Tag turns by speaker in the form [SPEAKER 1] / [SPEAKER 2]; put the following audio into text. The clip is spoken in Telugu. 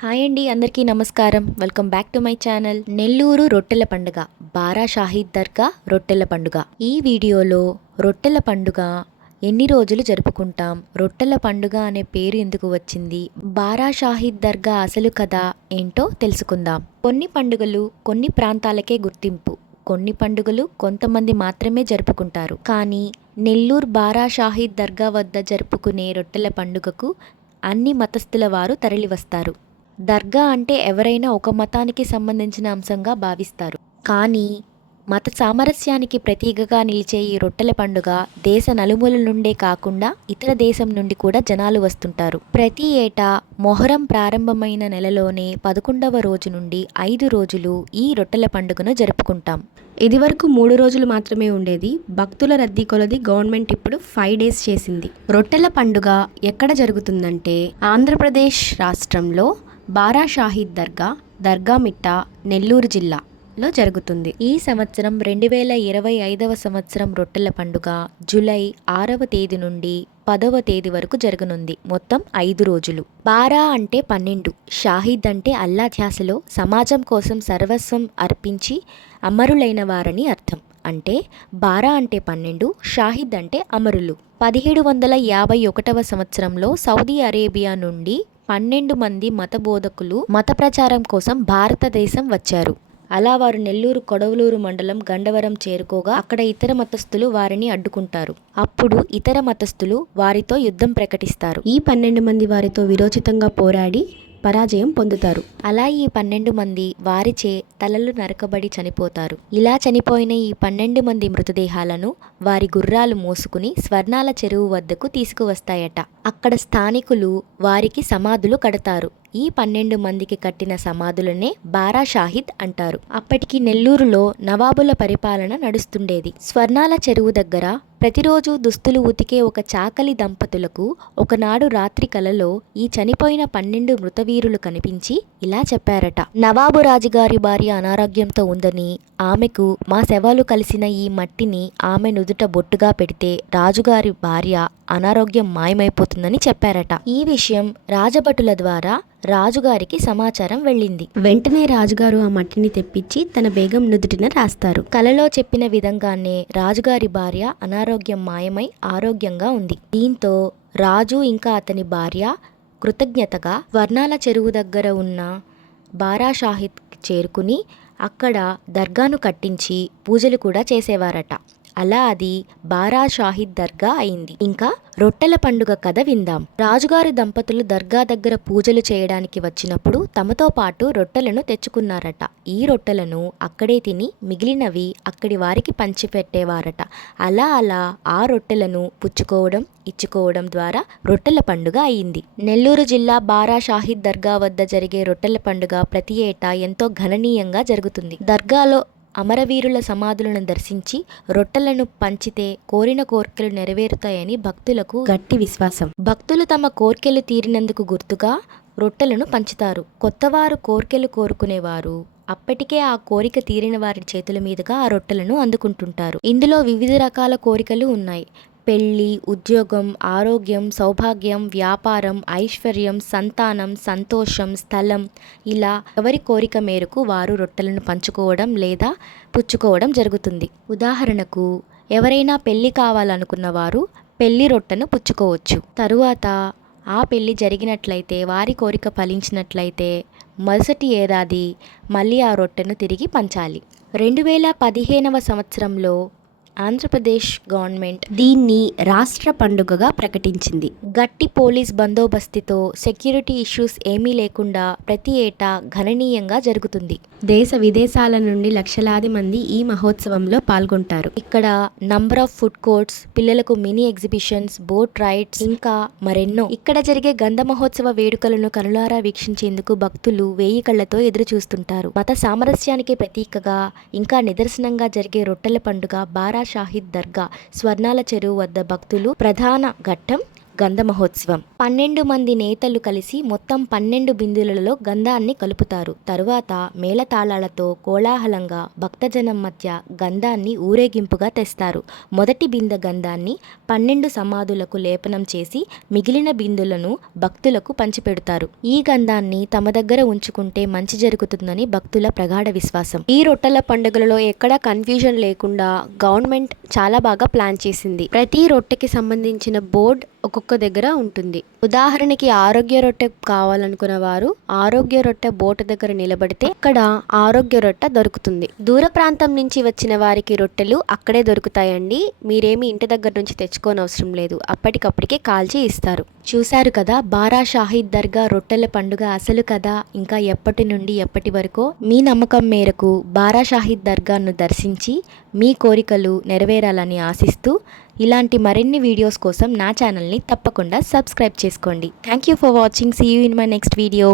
[SPEAKER 1] హాయ్ అండి అందరికీ నమస్కారం. Welcome back to my channel. Nellore రొట్టెల పండుగ బారా షాహీద్ దర్గా రొట్టెల పండుగ. ఈ వీడియోలో రొట్టెల పండుగ ఎన్ని రోజులు జరుపుకుంటాం? రొట్టెల పండుగ అనే పేరు ఎందుకు వచ్చింది? బారా షాహీద్ దర్గా అసలు కథ ఏంటో తెలుసుకుందాం. కొన్ని పండుగలు కొన్ని ప్రాంతాలకే గుర్తింపు. కొన్ని పండుగలు కొంతమంది మాత్రమే జరుపుకుంటారు. కానీ నెల్లూరు బారా షాహీద్ దర్గా వద్ద జరుపుకునే రొట్టెల పండుగకు అన్ని మతస్థుల వారు తరలివస్తారు. దర్గా అంటే ఎవరైనా ఒక మతానికి సంబంధించిన అంశంగా భావిస్తారు. కానీ మత సామరస్యానికి ప్రతీకగా నిలిచే ఈ రొట్టెల పండుగ దేశ నలుమూలల నుండే కాకుండా ఇతర దేశం నుండి కూడా జనాలు వస్తుంటారు. ప్రతి ఏటా మొహరం ప్రారంభమైన నెలలోనే పదకొండవ రోజు నుండి ఐదు రోజులు ఈ రొట్టెల పండుగను జరుపుకుంటాం.
[SPEAKER 2] ఇదివరకు మూడు రోజులు మాత్రమే ఉండేది. భక్తుల రద్దీ కొలది గవర్నమెంట్ ఇప్పుడు ఫైవ్ డేస్ చేసింది. రొట్టెల పండుగ ఎక్కడ జరుగుతుందంటే ఆంధ్రప్రదేశ్ రాష్ట్రంలో బారా షాహీద్ దర్గా దర్గామిట్ట నెల్లూరు జిల్లాలో జరుగుతుంది.
[SPEAKER 1] ఈ సంవత్సరం రెండు వేల ఇరవై ఐదవ సంవత్సరం రొట్టెల పండుగ జూలై ఆరవ తేదీ నుండి పదవ తేదీ వరకు జరగనుంది. మొత్తం ఐదు రోజులు. బారా అంటే పన్నెండు. షాహిద్ అంటే అల్లా ధ్యాసలో సమాజం కోసం సర్వస్వం అర్పించి అమరులైన వారని అర్థం. అంటే బారా అంటే పన్నెండు షాహిద్ అంటే అమరులు. పదిహేడు వందల యాభై ఒకటవ సంవత్సరంలో సౌదీ అరేబియా నుండి పన్నెండు మంది మత బోధకులు మత ప్రచారం కోసం భారతదేశం వచ్చారు. అలా వారు నెల్లూరు కొడవలూరు మండలం గండవరం చేరుకోగా అక్కడ ఇతర మతస్థులు వారిని అడ్డుకుంటారు. అప్పుడు ఇతర మతస్థులు వారితో యుద్ధం ప్రకటిస్తారు.
[SPEAKER 2] ఈ పన్నెండు మంది వారితో విరోచితంగా పోరాడి పరాజయం పొందుతారు.
[SPEAKER 1] అలా ఈ పన్నెండు మంది వారిచే తలలు నరకబడి చనిపోతారు. ఇలా చనిపోయిన ఈ పన్నెండు మంది మృతదేహాలను వారి గుర్రాలు మోసుకుని స్వర్ణాల చెరువు వద్దకు తీసుకువస్తాయట. అక్కడ స్థానికులు వారికి సమాధులు కడతారు. ఈ పన్నెండు మందికి కట్టిన సమాధులనే బారా షాహిద్ అంటారు. అప్పటికి నెల్లూరులో నవాబుల పరిపాలన నడుస్తుండేది. స్వర్ణాల చెరువు దగ్గర ప్రతిరోజు దుస్తులు ఉతికే ఒక చాకలి దంపతులకు ఒకనాడు రాత్రి కలలో ఈ చనిపోయిన పన్నెండు మృతవీరులు కనిపించి ఇలా చెప్పారట. నవాబు రాజుగారి భార్య అనారోగ్యంతో ఉందని ఆమెకు మా శవాలు కలిసిన ఈ మట్టిని ఆమె నుదుట బొట్టుగా పెడితే రాజుగారి భార్య అనారోగ్యం మాయమైపోతుందని చెప్పారట. ఈ విషయం రాజభటుల ద్వారా రాజుగారికి సమాచారం వెళ్ళింది.
[SPEAKER 2] వెంటనే రాజుగారు ఆ మట్టిని తెప్పించి తన బేగం నుదుటిన రాస్తారు.
[SPEAKER 1] కలలో చెప్పిన విధంగానే రాజుగారి భార్య అనారోగ్యం మాయమై ఆరోగ్యంగా ఉంది. దీంతో రాజు ఇంకా అతని భార్య కృతజ్ఞతగా వర్ణాల చెరువు దగ్గర ఉన్న బారా షాహిద్ చేరుకుని అక్కడ దర్గాను కట్టించి పూజలు కూడా చేసేవారట. అలా అది బారా షాహిద్ దర్గా అయింది. ఇంకా రొట్టెల పండుగ కథ విందాం. రాజుగారి దంపతులు దర్గా దగ్గర పూజలు చేయడానికి వచ్చినప్పుడు తమతో పాటు రొట్టెలను తెచ్చుకున్నారట. ఈ రొట్టెలను అక్కడే తిని మిగిలినవి అక్కడి వారికి పంచిపెట్టేవారట. అలా అలా ఆ రొట్టెలను పుచ్చుకోవడం ఇచ్చుకోవడం ద్వారా రొట్టెల పండుగ అయింది. నెల్లూరు జిల్లా బారా షాహిద్ దర్గా వద్ద జరిగే రొట్టెల పండుగ ప్రతి ఏటా ఎంతో ఘననీయంగా జరుగుతుంది. దర్గాలో అమరవీరుల సమాధులను దర్శించి రొట్టెలను పంచితే కోరిన కోర్కెలు నెరవేరుతాయని భక్తులకు
[SPEAKER 2] గట్టి విశ్వాసం.
[SPEAKER 1] భక్తులు తమ కోర్కెలు తీరినందుకు గుర్తుగా రొట్టెలను పంచుతారు. కొత్తవారు కోర్కెలు కోరుకునేవారు. అప్పటికే ఆ కోరిక తీరిన వారి చేతుల మీదుగా ఆ రొట్టెలను అందుకుంటుంటారు. ఇందులో వివిధ రకాల కోరికలు ఉన్నాయి. పెళ్ళి ఉద్యోగం ఆరోగ్యం సౌభాగ్యం వ్యాపారం ఐశ్వర్యం సంతానం సంతోషం స్థలం ఇలా ఎవరి కోరిక మేరకు వారు రొట్టెలను పంచుకోవడం లేదా పుచ్చుకోవడం జరుగుతుంది. ఉదాహరణకు ఎవరైనా పెళ్ళి కావాలనుకున్న వారు పెళ్ళి రొట్టెను పుచ్చుకోవచ్చు. తరువాత ఆ పెళ్ళి జరిగినట్లయితే వారి కోరిక ఫలించినట్లయితే మరుసటి ఏడాది మళ్ళీ ఆ రొట్టెను తిరిగి పంచాలి. రెండు వేల పదిహేనవ సంవత్సరంలో ఆంధ్రప్రదేశ్ గవర్నమెంట్
[SPEAKER 2] దీన్ని రాష్ట్ర పండుగగా ప్రకటించింది.
[SPEAKER 1] గట్టి పోలీస్ బందోబస్తుతో సెక్యూరిటీ ఇష్యూస్ ఏమీ లేకుండా ప్రతి ఏటా గణనీయంగా జరుగుతుంది.
[SPEAKER 2] దేశ విదేశాల నుండి లక్షలాది మంది ఈ మహోత్సవంలో పాల్గొంటారు.
[SPEAKER 1] ఇక్కడ నంబర్ ఆఫ్ ఫుడ్ కోర్ట్స్ పిల్లలకు మినీ ఎగ్జిబిషన్స్ బోట్ రైడ్స్ ఇంకా మరెన్నో. ఇక్కడ జరిగే గంధ మహోత్సవ వేడుకలను కనులారా వీక్షించేందుకు భక్తులు వేయి కళ్ళతో ఎదురు చూస్తుంటారు మత సామరస్యానికి ప్రతీకగా ఇంకా నిదర్శనంగా జరిగే రొట్టెల పండుగ బారా షాహిద్ దర్గా స్వర్ణాల చెరువు వద్ద భక్తులు ప్రధాన ఘట్టం గంధ మహోత్సవం పన్నెండు మంది నేతలు కలిసి మొత్తం పన్నెండు బిందులలో గంధాన్ని కలుపుతారు. తరువాత మేళతాళాలతో కోలాహలంగా భక్తజనం మధ్య గంధాన్ని ఊరేగింపుగా తెస్తారు. మొదటి బిందె గంధాన్ని పన్నెండు సమాధులకు లేపనం చేసి మిగిలిన బిందులను భక్తులకు పంచిపెడతారు. ఈ గంధాన్ని తమ దగ్గర ఉంచుకుంటే మంచి జరుగుతుందని భక్తుల ప్రగాఢ విశ్వాసం.
[SPEAKER 2] ఈ రొట్టెల పండుగలలో ఎక్కడా కన్ఫ్యూజన్ లేకుండా గవర్నమెంట్ చాలా బాగా ప్లాన్ చేసింది. ప్రతి రొట్టెకి సంబంధించిన బోర్డ్ ఒక ఒక్క దగ్గర ఉంటుంది. ఉదాహరణకి ఆరోగ్య రొట్టె కావాలనుకున్న వారు ఆరోగ్య రొట్టె బోటు దగ్గర నిలబడితే అక్కడ ఆరోగ్య రొట్టె దొరుకుతుంది. దూర ప్రాంతం నుంచి వచ్చిన వారికి రొట్టెలు అక్కడే దొరుకుతాయండి. మీరేమి ఇంటి దగ్గర నుంచి తెచ్చుకోని అవసరం లేదు. అప్పటికప్పటికే కాల్చి ఇస్తారు.
[SPEAKER 1] చూశారు కదా బారా షాహిద్ దర్గా రొట్టెల పండుగ అసలు కదా? ఇంకా ఎప్పటి నుండి ఎప్పటి వరకు? మీ నమ్మకం మేరకు బారా షాహిద్ దర్గాను దర్శించి మీ కోరికలు నెరవేరాలని ఆశిస్తూ ఇలాంటి మరిన్ని వీడియోస్ కోసం నా ఛానల్ని తప్పకుండా సబ్స్క్రైబ్ చేసుకోండి. Thank you for watching see you in my next video